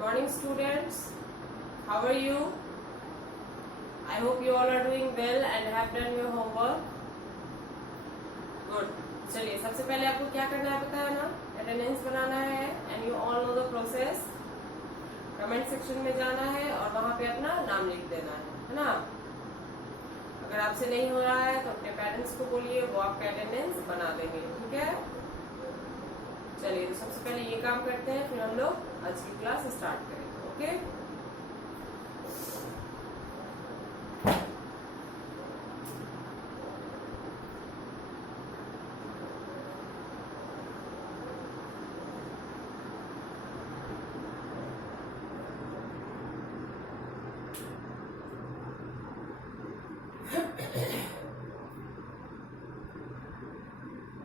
Morning students, how are you? I hope you all are doing well and have done your homework. Good. चलिए सबसे पहले आपको क्या करना है पता है ना, अटेंडेंस बनाना है and you all know the process. Comment section में जाना है और वहां पे अपना नाम लिख देना है ना. अगर आपसे नहीं हो रहा है तो अपने पेरेंट्स को बोलिए, वो आपका अटेंडेंस बना देंगे. ठीक है, चलिए तो सबसे पहले ये काम करते हैं, फिर हम लोग आज की क्लास स्टार्ट करेंगे. ओके,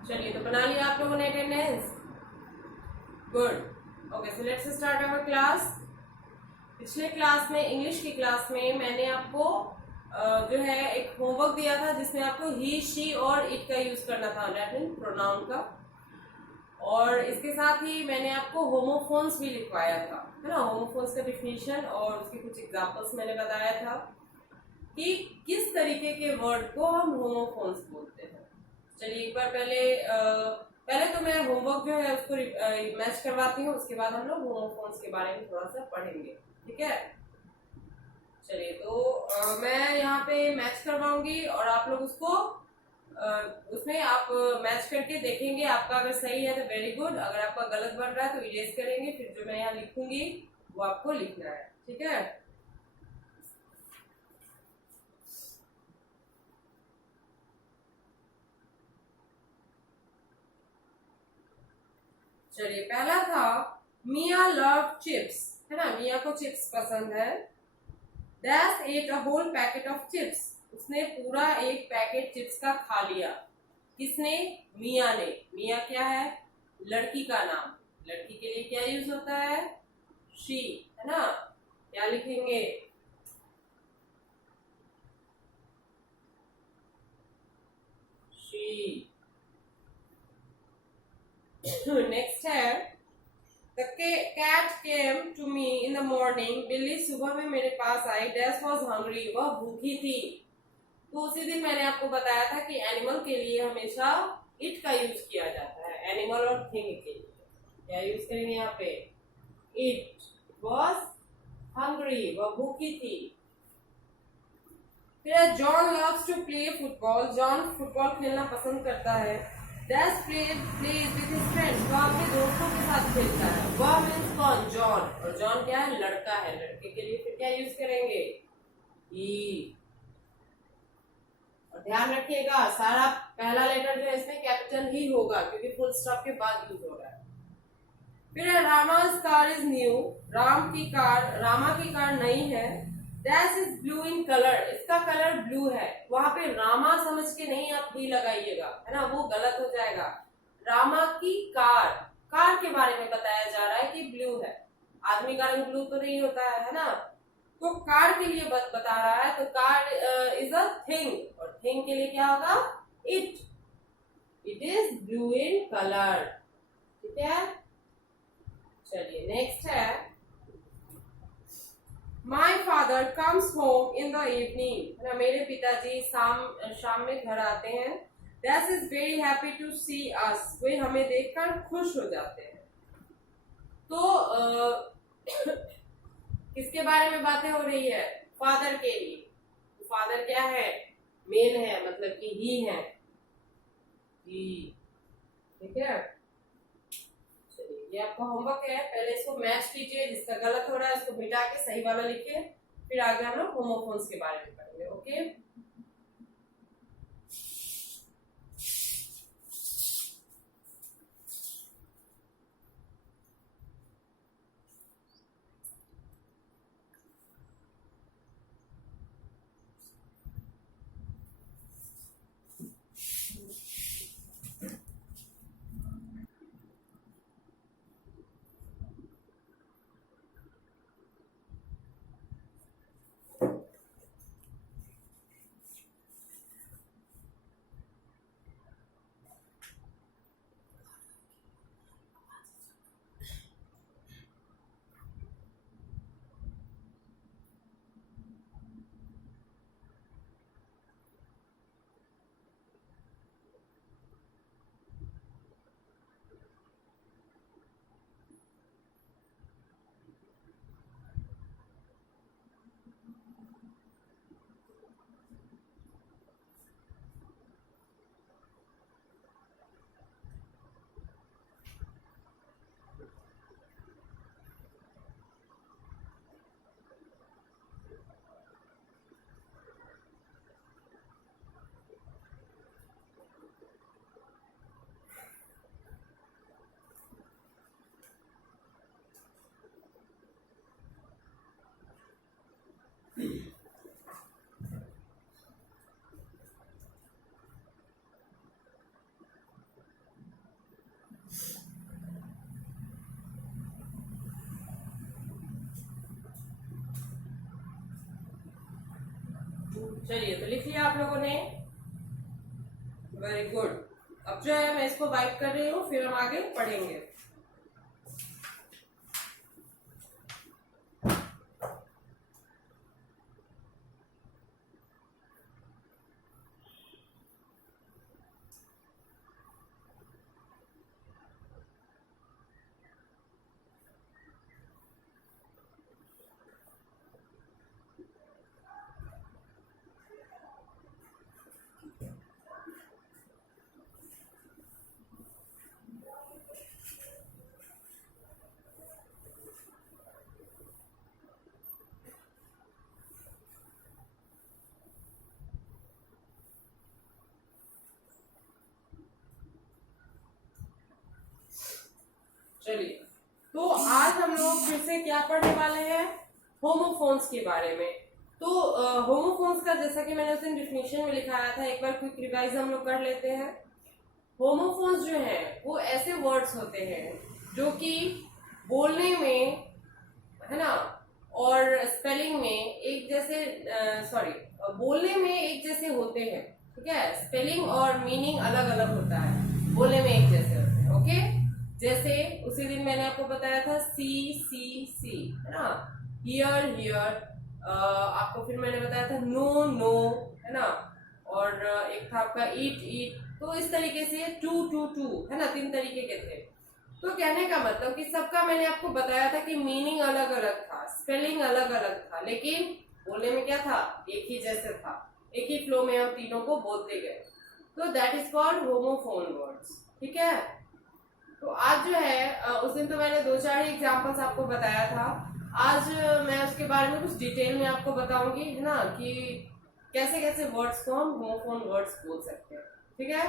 चलिए तो बना लिया आप लोगों ने attendance. Good. Okay, so let's start our class. पिछले क्लास में, इंग्लिश की क्लास में, मैंने आपको जो है एक होमवर्क दिया था जिसमें आपको ही, शी और इट का यूज करना था, दैट मीन प्रोनाउन का. और इसके साथ ही मैंने आपको होमोफोन्स भी लिखवाया था, है ना. होमोफोन्स का डिफिनीशन और उसके कुछ एग्जांपल्स मैंने बताया था कि किस तरीके के वर्ड को हम होमोफोन्स बोलते हैं. चलिए एक बार पहले तो मैं होमवर्क जो है उसको मैच करवाती हूँ, उसके बाद हम लोग होमोफोन्स के बारे में थोड़ा सा पढ़ेंगे. ठीक है, चलिए तो मैं यहाँ पे मैच करवाऊंगी और आप लोग उसको उसमें आप मैच करके देखेंगे. आपका अगर सही है तो वेरी गुड, अगर आपका गलत बन रहा है तो इरेज करेंगे. फिर जो मैं यहाँ लिखूंगी वो आपको लिखना है. ठीक है, चलिए पहला था मिया लव चिप्स, है ना. मिया को चिप्स पसंद है. Dash ate a whole packet of chips. उसने पूरा एक पैकेट चिप्स का खा लिया. किसने? मिया ने. मिया क्या है? लड़की का नाम. लड़की के लिए क्या यूज होता है? शी, है ना. क्या लिखेंगे? शी. नेक्स्ट है The cat came to me in the morning. बिल्ली सुबह में मेरे पास आई. Dash was hungry. वह भूखी थी. तो उसी दिन मैंने आपको बताया था कि एनिमल के लिए हमेशा इट का यूज किया जाता है. एनिमल और थिंग के लिए क्या यूज करेंगे यहाँ पे? It was hungry. वह भूखी थी. फिर John loves to play football. John football खेलना पसंद करता है. Dash plays with his friends. वह अपने दोस्तों के साथ खेलता है. वह मीन्स कौन? जॉन. और जॉन क्या है? लड़का है. लड़के के लिए फिर क्या यूज करेंगे? ही. और ध्यान रखिएगा सारा पहला लेटर जो है इसमें कैपिटल ही होगा क्योंकि फुल स्टॉप के बाद यूज हो रहा है. फिर रामा's कार इज न्यू. रामा की कार नई है. Dash is blue in colour. इसका कलर ब्लू है. वहां पे रामा समझ के नहीं आप ही लगाइएगा, है ना, वो गलत हो जाएगा. रामा की कार के बारे में बताया जा रहा है कि ब्लू है. आदमी का रंग ब्लू तो नहीं होता है ना. तो कार के लिए बता रहा है. तो कार इज अ थिंग और थिंग के लिए क्या होगा? It is blue in colour. ठीक है, चलिए नेक्स्ट है My father comes home in the evening. ना मेरे पिताजी शाम में घर आते हैं. Dash is very happy to see us. वे हमें देखकर खुश हो जाते हैं. तो किसके बारे में बातें हो रही है? फादर के लिए. फादर क्या है? मेल है, मतलब कि ही है. ठीक है, ये आपका होमवर्क है. पहले इसको मैच कीजिए. जिसका गलत हो रहा है उसको मिटा के सही वाला लिखिए. फिर आगे हम लोग होमोफोन्स के बारे में पढ़ेंगे. ओके, चलिए तो लिख लिया आप लोगों ने, वेरी गुड। अब जो है मैं इसको वाइप कर रही हूँ, फिर हम आगे पढ़ेंगे। चलिए तो आज हम लोग फिर से क्या पढ़ने वाले हैं, होमोफोन्स के बारे में। तो होमोफोन्स का जैसा कि मैंने उस दिन डिफिनेशन में लिखाया था, एक बार क्विक रिवाइज हम लोग कर लेते हैं। होमोफोन्स जो है वो ऐसे वर्ड्स होते हैं जो कि बोलने में, है ना, और स्पेलिंग में एक जैसे, बोलने में एक जैसे होते हैं, ठीक है, स्पेलिंग और मीनिंग अलग अलग होता है, बोलने में एक जैसे होते हैं। ओके, जैसे उसी दिन मैंने आपको बताया था सी सी सी, है ना, हियर हियर, आपको फिर मैंने बताया था नो नो, है ना, और एक था आपका ईट ईट। तो इस तरीके से टू टू टू, है ना, 3 तरीके के थे। तो कहने का मतलब कि सबका मैंने आपको बताया था कि मीनिंग अलग अलग था, स्पेलिंग अलग अलग था, लेकिन बोलने में क्या था, एक ही जैसे था, एक ही फ्लो में हम तीनों को बोलते गए। तो that is called homophone words, ठीक है। तो आज जो है उस दिन तो मैंने 2-4 ही एग्जाम्पल्स आपको बताया था, आज मैं उसके बारे में कुछ डिटेल में आपको बताऊंगी, है ना, कि कैसे कैसे वर्ड्स को हम होमोफोन वर्ड्स बोल सकते हैं, ठीक है।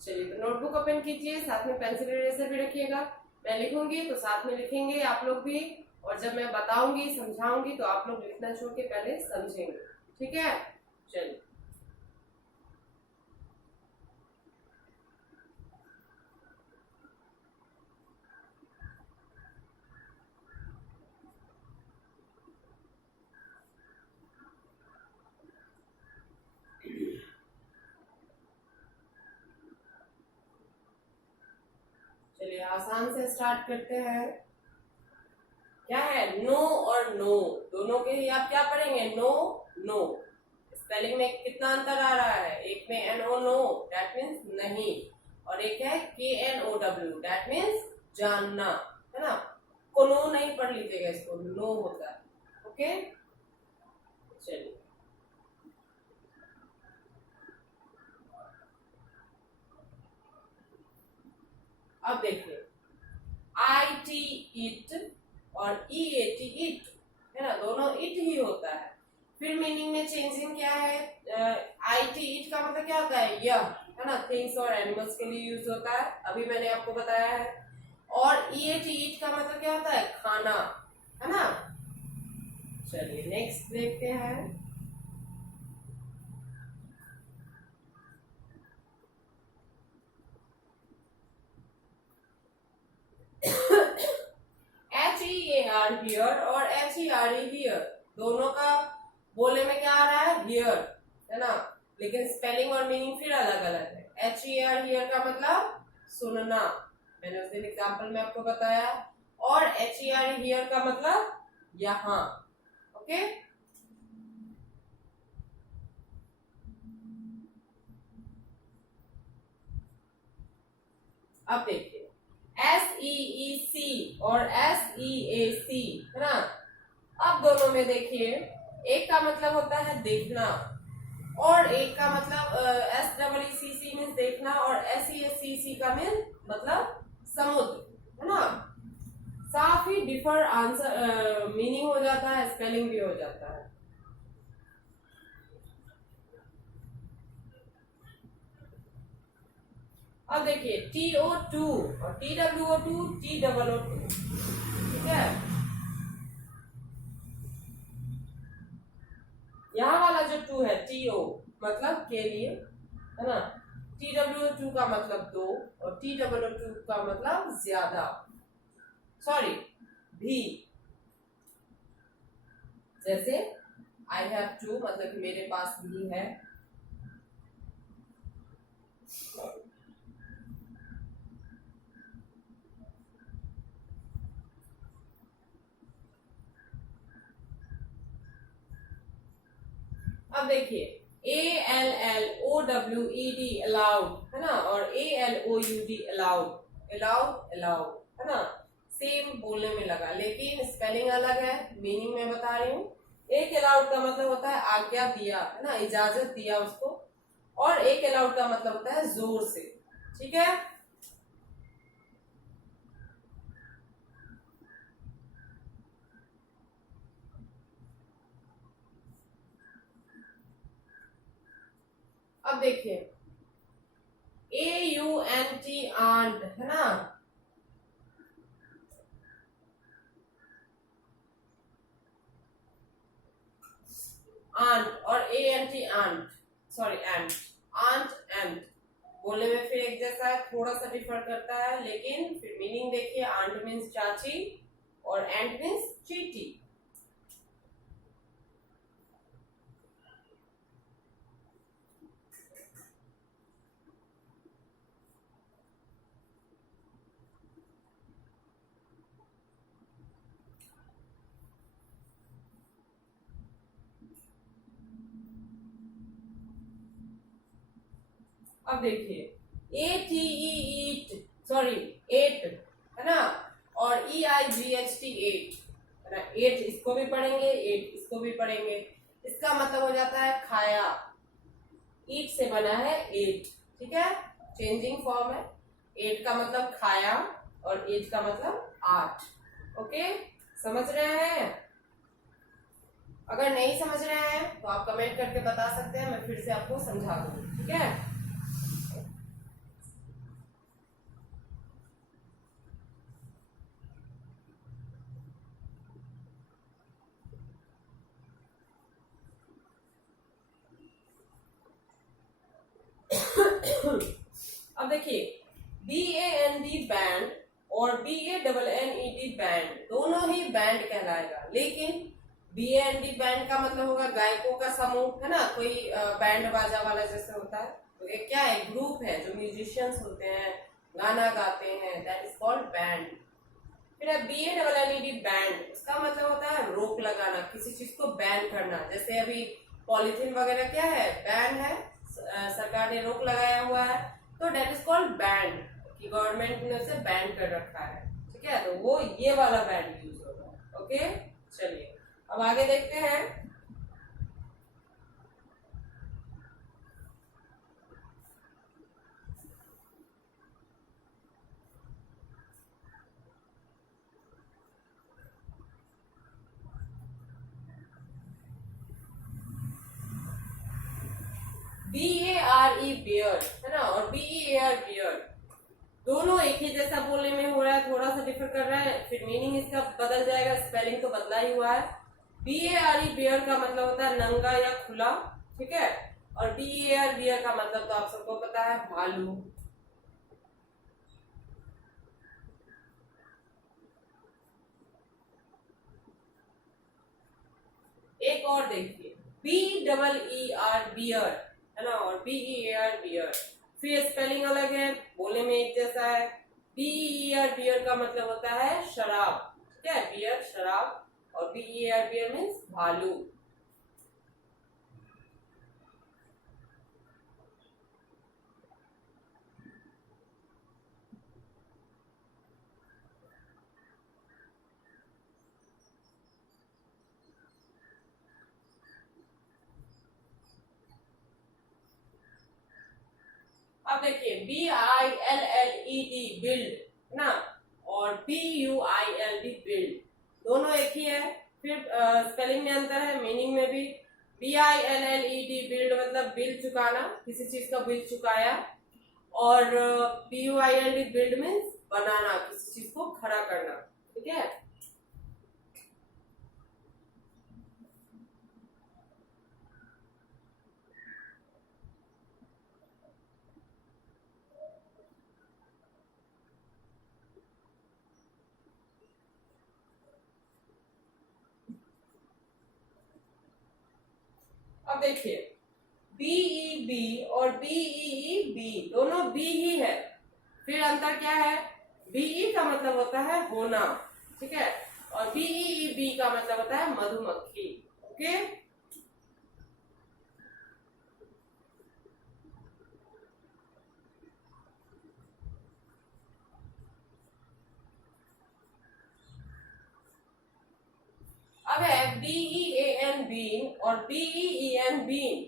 चलिए तो नोटबुक ओपन कीजिए, साथ में पेंसिल इरेजर भी रखिएगा, मैं लिखूंगी तो साथ में लिखेंगे आप लोग भी, और जब मैं बताऊंगी समझाऊंगी तो आप लोग लिखना छोड़ के पहले समझेंगे, ठीक है। चलिए चलिए आसान से स्टार्ट करते हैं। क्या है, नो और नो, दोनों के ही आप क्या पढ़ेंगे, नो नो। स्पेलिंग में कितना अंतर आ रहा है, एक में N O no, that means नहीं, और एक है K N O W, that means जानना, है ना। को नो नहीं पढ़ लीजिएगा, इसको नो होता है, ओके। चलिए अब देखिए, आई टी इट और ई ए टी इट, है ना, दोनों इट ही होता है। फिर मीनिंग में चेंजिंग क्या है, आई टी इट का मतलब क्या होता है, यह, है ना, थिंग्स और एनिमल्स के लिए यूज होता है, अभी मैंने आपको बताया है। और ई ए टी इट का मतलब क्या होता है, खाना, है ना। चलिए नेक्स्ट देखते हैं। H E A R here और H E R E here, दोनों का बोलने में क्या आ रहा है, हियर, है ना, लेकिन स्पेलिंग और मीनिंग फिर अलग अलग है। एच ई आर हियर का मतलब सुनना, मैंने उस दिन एग्जाम्पल में आपको बताया, और एच ई आर हियर का मतलब यहाँ, ओके। अब देखिए, एस ई ई सी और एस ई ए सी, है ना। अब दोनों में देखिए, एक का मतलब होता है देखना, और एक का मतलब एस डबल ई सी सी मीन्स देखना, और एस ई एस सी सी का मीन मतलब समुद्र, है ना। साफ ही डिफर आंसर मीनिंग हो जाता है, स्पेलिंग भी हो जाता है। अब देखिए TO2 और TWO2, TOO2, ठीक है। यहाँ वाला जो 2 है, TO मतलब के लिए, है ना, TWO2 का मतलब 2, और TOO2 का मतलब ज्यादा, सॉरी भी। जैसे आई हैव टू मतलब कि मेरे पास भी है। अब देखिए ALLOWED अलाउड है ना, और ALOUD अलाउड, अलाउड है ना, सेम बोलने में लगा, लेकिन स्पेलिंग अलग है, मीनिंग में बता रही हूँ। एक अलाउड का मतलब होता है आज्ञा दिया है ना, इजाजत दिया उसको, और एक अलाउड का मतलब होता है जोर से। ठीक है, अब देखिए AUNT आंट है ना, आंट और ANT आंट, सॉरी एंट, आंट एंट बोलने में फिर एक जैसा है, थोड़ा सा डिफर करता है, लेकिन फिर मीनिंग देखिए, आंट मीन्स चाची और एंट मीन्स चीटी। अब देखिए ATE सॉरी एट है ना, और EIGHT एट है ना, एट इसको भी पढ़ेंगे, एट इसको भी पढ़ेंगे। इसका मतलब हो जाता है खाया, ईट से बना है एट। ठीक है, चेंजिंग फॉर्म है। एट का मतलब खाया और एट का मतलब आठ। ओके, समझ रहे हैं? अगर नहीं समझ रहे हैं तो आप कमेंट करके बता सकते हैं, मैं फिर से आपको समझा दूंगी। ठीक है, अब देखिए BAND बैंड और BANNED बैंड दोनों ही बैंड कहलाएगा, लेकिन BAND बैंड का मतलब होगा गायकों का समूह है ना, कोई बैंड बाजा वाला जैसे होता है, तो एक क्या है, ग्रुप है जो म्यूजिशियंस होते हैं, गाना गाते हैं, दैट इज कॉल्ड बैंड। फिर है BANNED बैंड, इसका मतलब होता है रोक लगाना, किसी चीज को बैन करना। जैसे अभी पॉलिथीन वगैरह क्या है, बैन है, सरकार ने रोक लगाया हुआ है, तो डेट इज कॉल्ड बैंड, कि गवर्नमेंट ने उसे बैन कर रखा है। ठीक है, तो वो ये वाला बैंड यूज होगा। ओके, चलिए अब आगे देखते हैं। BARE बियर है ना, और BEAR बियर दोनों एक ही जैसा बोलने में हो रहा है, थोड़ा सा डिफर कर रहा है, फिर मीनिंग इसका बदल जाएगा, स्पेलिंग तो बदला ही हुआ है। BARE बियर का मतलब होता है नंगा या खुला। ठीक है, और BEAR बियर का मतलब तो आप सबको पता है, भालू। एक और देखिए BEER बियर है ना, और BEAR बियर, फिर स्पेलिंग अलग है, बोलने में एक जैसा है। BEAR बियर का मतलब होता है शराब। ठीक है, बियर शराब, और BEAR बियर मीन्स भालू। अब देखिए BILLED बिल्ड ना, और BUILD बिल्ड दोनों एक ही है, फिर स्पेलिंग में अंतर है, मीनिंग में भी। BILLED बिल्ड मतलब बिल चुकाना, किसी चीज का बिल चुकाया, और BUILD बिल्ड मीन्स बनाना, किसी चीज को खड़ा करना। ठीक है, देखिए बीई बी और बीई बी दोनों बी ही है, फिर अंतर क्या है, बीई का मतलब होता है होना, ठीक है, और बीई बी का मतलब होता है मधुमक्खी। ओके, अब है BEAN बीन और BEEN बीन,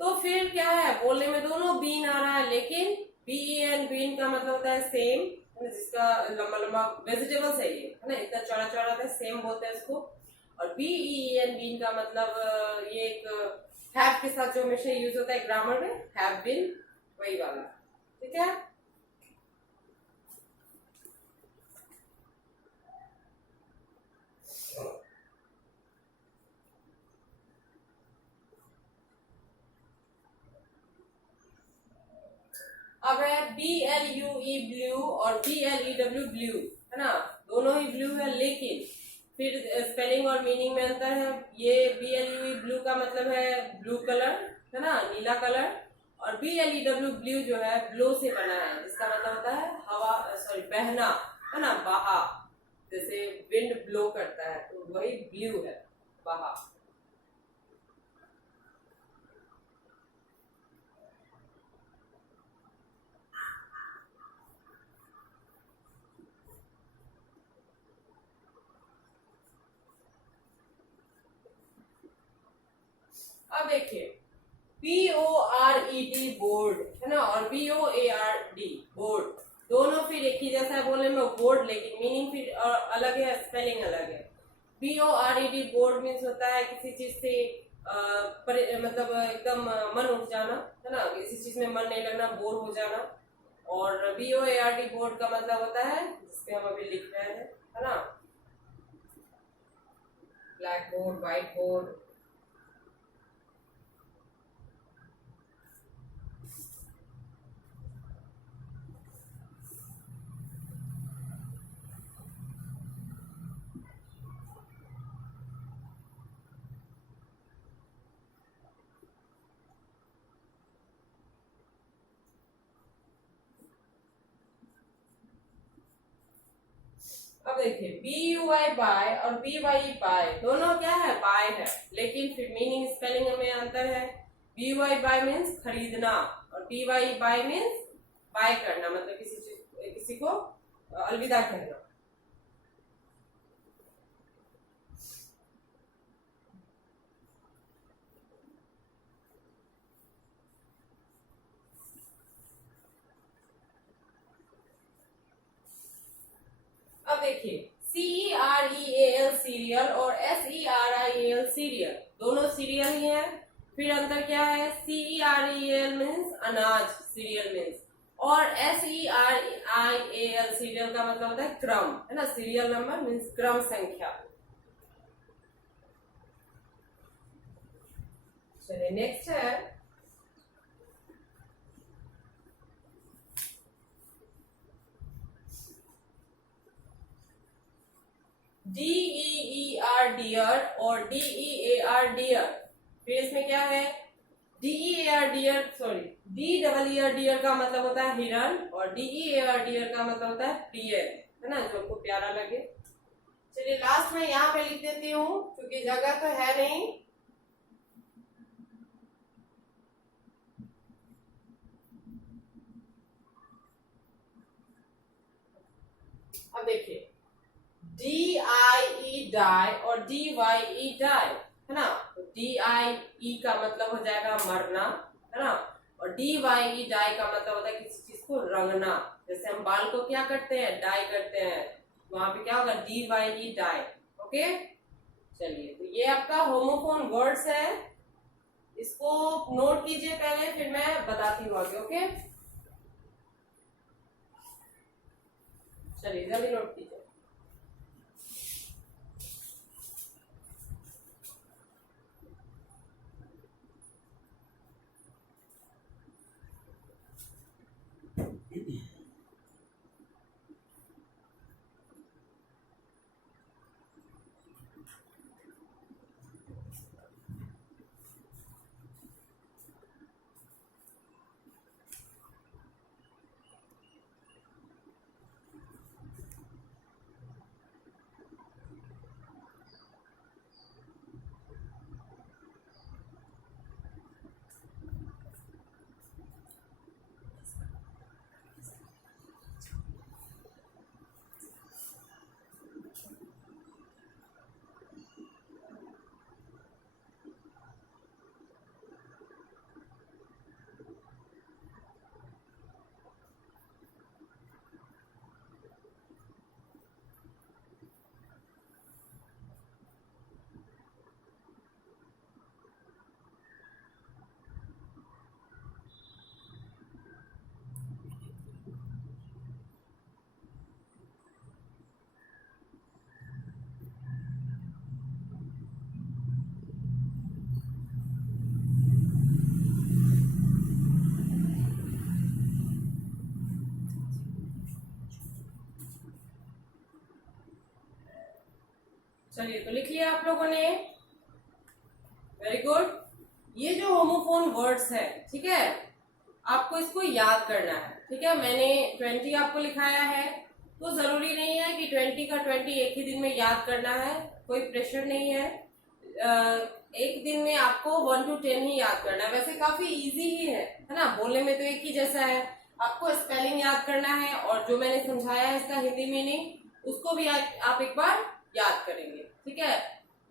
तो फिर क्या है, बोलने में दोनों बीन आ रहा है, लेकिन BEN बीन का मतलब होता है सेम, जिसका लंबा लंबा वेजिटेबल्स है ये, है ना, इतना चौड़ा चौड़ा होता है, सेम बोलते हैं इसको। और BEEN बीन का मतलब ये एक हैव के साथ जो हमेशा यूज होता है ग्रामर में, हैव बीन, वही वाला, ठीक है। अब है BLUE ब्लू और BLEW ब्लू, है ना, दोनों ही ब्लू है, लेकिन फिर स्पेलिंग और मीनिंग में अंतर है। ये BLUE ब्लू का मतलब है ब्लू कलर, है ना, नीला कलर, और BLEW ब्लू जो है ब्लो से बना है, जिसका मतलब होता है हवा, सॉरी बहना, है ना, बहा, जैसे विंड ब्लो करता है, तो वही ब्लू है, बहा। अब देखिए BORED बोर्ड, है ना, और BOARD बोर्ड, दोनों फिर एक ही जैसा है बोलने में बोर्ड, लेकिन मीनिंग फिर अलग है, स्पेलिंग अलग है। BORED बोर्ड मीन्स होता है किसी चीज से मतलब एकदम मन उठ जाना, है ना, किसी चीज में मन नहीं लगना, बोर हो जाना। और BOARD बोर्ड का मतलब होता है जिसपे हम अभी लिख रहे हैं, है ना, ब्लैक बोर्ड, व्हाइट बोर्ड। अब देखिए BUI बाय और BYE बाय दोनों क्या है, बाय है, लेकिन फिर मीनिंग स्पेलिंग में अंतर है। BUI बाय मीन्स खरीदना और BYE बाय मीन्स बाय करना, मतलब किसी को अलविदा कहना। अब देखिए CEREAL सीरियल और SERIAL सीरियल दोनों सीरियल ही है, फिर अंतर क्या है, CEREAL मीन्स अनाज, सीरियल मीन्स, और SERIAL सीरियल का मतलब होता है क्रम, है ना, सीरियल नंबर मीन्स क्रम संख्या। चलिए नेक्स्ट है DEER डियर और DEAR डियर, फिर इसमें क्या है, DEAR dear, sorry DEER deer का मतलब होता है हिरन, और DEAR डियर का मतलब होता है प्रिय, है ना, जो आपको प्यारा लगे। चलिए लास्ट में यहाँ पे लिख देती हूँ क्योंकि जगह तो है नहीं। अब देखिए DIE डाई और DYE डाई, है ना, तो DIE का मतलब हो जाएगा मरना, है ना, और DYE डाई का मतलब होता है किसी चीज को रंगना, जैसे हम बाल को क्या करते हैं, डाई करते हैं, वहां पे क्या होगा, DYE डाई। ओके, चलिए तो ये आपका होमोफोन वर्ड्स है, इसको नोट कीजिए पहले, फिर मैं बताती हूँ आगे। ओके, चलिए जल्दी नोट कीजिए। चलिए तो लिख लिया आप लोगों ने, वेरी गुड। ये जो होमोफोन वर्ड्स है, ठीक है, आपको इसको याद करना है, ठीक है। मैंने 20 आपको लिखाया है, तो जरूरी नहीं है कि 20 का 20 एक ही दिन में याद करना है, कोई प्रेशर नहीं है। एक दिन में आपको 1 to 10 ही याद करना है। वैसे काफी इजी ही है ना, बोलने में तो एक ही जैसा है। आपको स्पेलिंग याद करना है और जो मैंने समझाया है इसका हिंदी मीनिंग, उसको भी आप एक बार याद करेंगे, ठीक है।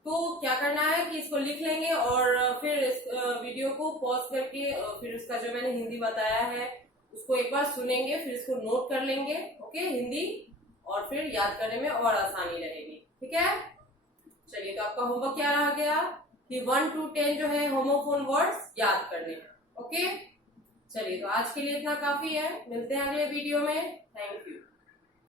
तो क्या करना है कि इसको लिख लेंगे और फिर इस वीडियो को पॉज करके फिर उसका जो मैंने हिंदी बताया है उसको एक बार सुनेंगे, फिर इसको नोट कर लेंगे, ओके, हिंदी, और फिर याद करने में और आसानी रहेगी, ठीक है। चलिए तो आपका होमवर्क क्या रह गया कि 1 to 10 जो है होमोफोन वर्ड्स याद करने हैं, ओके। चलिए तो आज के लिए इतना काफी है, मिलते हैं अगले वीडियो में, थैंक यू।